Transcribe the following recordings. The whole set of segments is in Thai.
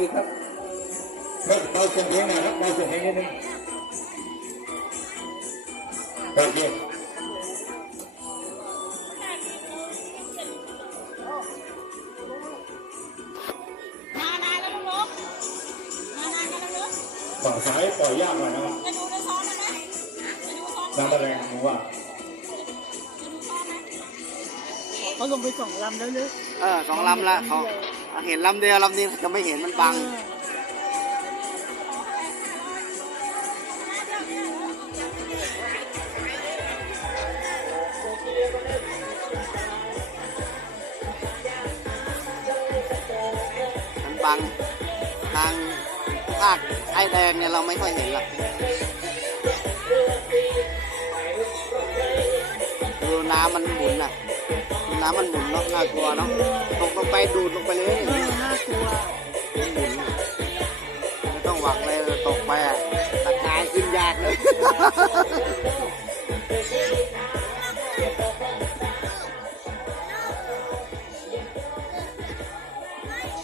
อีกครับเราส่งเพลน่ยครับเบาส่งเพลงนิดนึโอเคต่อสายปล่อยยากหน่อยนะครับน้ำแรงผมว่าเขาลงไปสองลำแล้วเนอะเออสองลำละสอง เห็นลำเดียวลำนี้จะไม่เห็นมันบัง มันบัง ทางภาคไอแดงเนี่ยเราไม่ค่อยเห็นหรอกดูน้ำมันหมุนอะดู น้ำมันหมุนเนาะน่ากลัวเนาะตกลงไปดูดลงไปเลยเออน่ากลัวมันหมุนไม่ต้องหวังเลยตกไปอะตะกายขึ้นยากเลย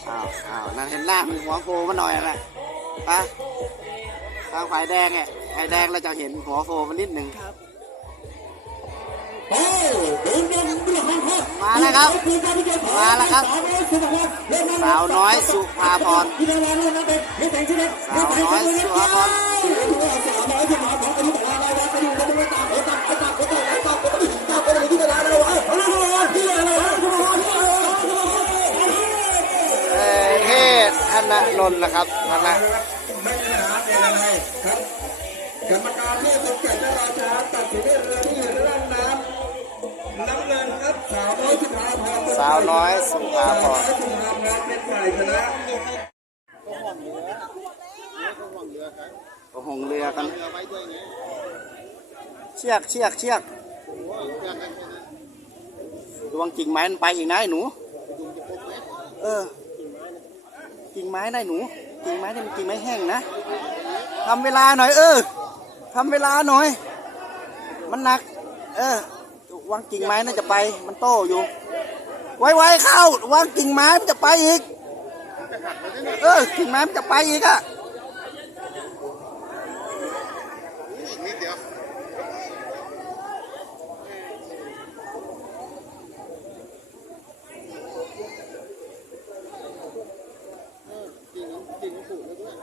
อ้าวอ้าวนั่นเห็นหน้ามันหัวโฟมันหน่อยนะปะทางฝ่ายแดงเนี่ยไอ้แดงเราจะเห็นหัวโฟมันนิดหนึ่ง มาแล้วครับ มาแล้วครับ สาวน้อยสุภาพร สาวน้อยสุภาพรเทศธนนนท์นะครับธนะไม่ได้หาเป็นอะไรครับกรรมการที่สมเกียรติราชาตัดสินเรื่องนี้เรื่องนั้น น้ำเงินครับสาวน้อยสุภาพรสาวน้อยสุภาพรสุภาพรเป็นฝ่ายชนะก็หงเรือกันเชือกเชือกเชือกระวังกิ่งไม้มันไปอีกนะไอ้หนู เออ กิ่งไม้ได้หนู กิ่งไม้ได้มันกิ่งไม้แห้งนะทำเวลาหน่อย เออทำเวลาหน่อย มันหนัก เออ วางกิ่งไม้น่าจะไป มันโตอยู่ ไว้ๆเข้าวางกิ่งไม้มันจะไปอีก เออกิ่งไม้มันจะไปอีกอะ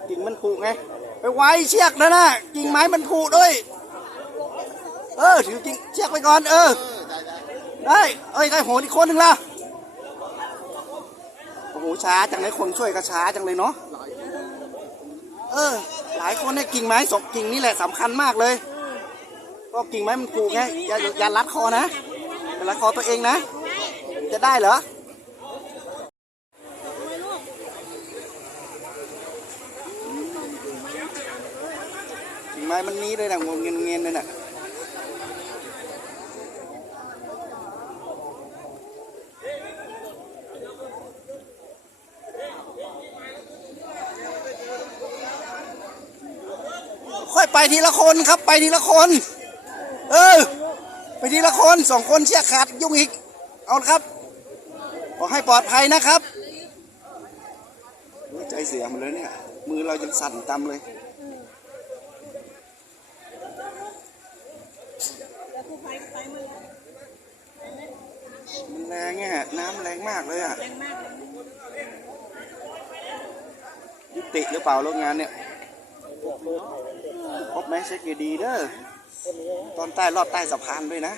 กิ่งมันผุไง ไปไว้เชือกนะนะกิ่งไม้มันผุด้วย เออถือกิ่งเชือกไปก่อน เออ ได้เอ้ยได้โหนอีกคนหนึ่งละโอ้โหช้าจังเลยคนช่วยก็ช้าจังเลยเนาะเออ หลายคนเนี่ยกิ่งไม้สองกิ่งนี่แหละสำคัญมากเลยก็กิ่งไม้มันผูกไงอย่าอย่ารัดคอนะอย่ารัดคอตัวเองนะ จะได้เหรอกิ่งไม้มันนี้เลยนะงงเงียนเงียนเลยนะ ไปทีละคนครับ ไปทีละคน เออ ไปทีละคนสองคนเชือกขาดยุ่งอีก เอาละครับ ขอให้ปลอดภัยนะครับโอ้ยใจเสียหมดเลยเนี่ย มือเรายังสั่นตำเลยแล้วผู้ภัยไปมาแล้วมันแรงเนี่ยน้ำแรงมากเลยอะแรงมากเลยยุติหรือเปล่าโรงงานเนี่ยพ บไหมเช็คดีๆเด้อตอนใต้รอดใต้สะพานด้วยนะ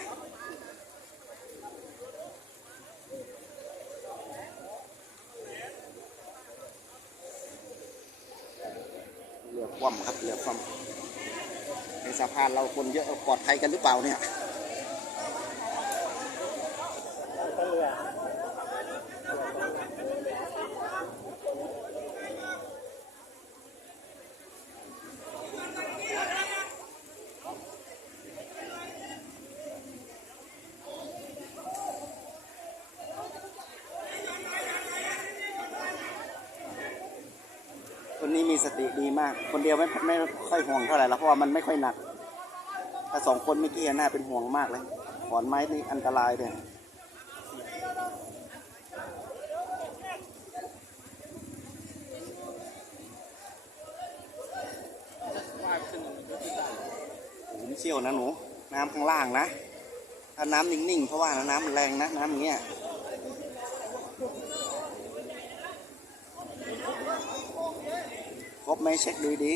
เรือคว่ำครับเรือคว่ำในสะพานเราคนเยอะปลอดภัยกันหรือเปล่าเนี่ย สติดีมาก คนเดียวไม่ไม่ค่อยห่วงเท่าไหร่แล้วเพราะว่ามันไม่ค่อยหนัก ถ้าสองคนเมื่อกี้น่าเป็นห่วงมากเลยขอนไม้นี่อันตรายเลยผมเชี่ยวนะหนู น้ำข้างล่างนะ ถ้าน้ำนิ่งๆ เพราะว่าน้ำแรงนะ น้ำเงี้ย บไหมเช็คดูดี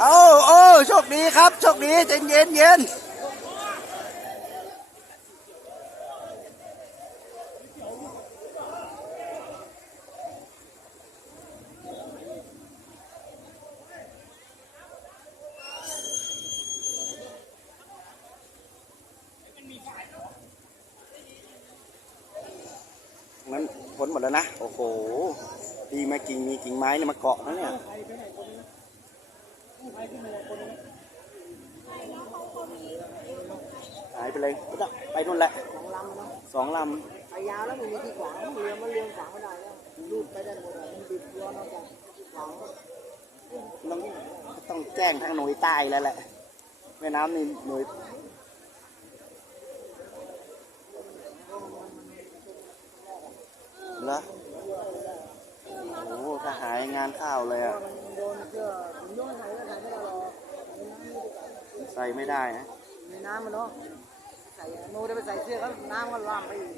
เอาโอ้โชคดีครับ โชคดีเย็นเย็นเย็นมันพ้น หมดแล้วนะ โอ้โหดีไหมกิ่งมีกิ่งไม้เนี่ยมาเกาะนะเนี่ยหายไปเลยไปนู่นแหละสองลำไปยาวแล้วมันมีที่ขวางเรือมันเรือขวางไม่ได้แล้วรูดไปได้หมดมันบิดย้อนออกจากขวางต้องต้องแจ้งทางหน่วยใต้แล้วแหละแม่น้ำนี่หน่วย แล้วโอ้โหถ้าหายงานข้าวเลยอะโดนเสื้อผมยกให้ใส่ก็ใส่ไม่ได้หรอกใส่ไม่ได้นะในน้ำมันเนาะใส่โมได้ไปใส่เสื้อก็น้ำก็ลามไปอีก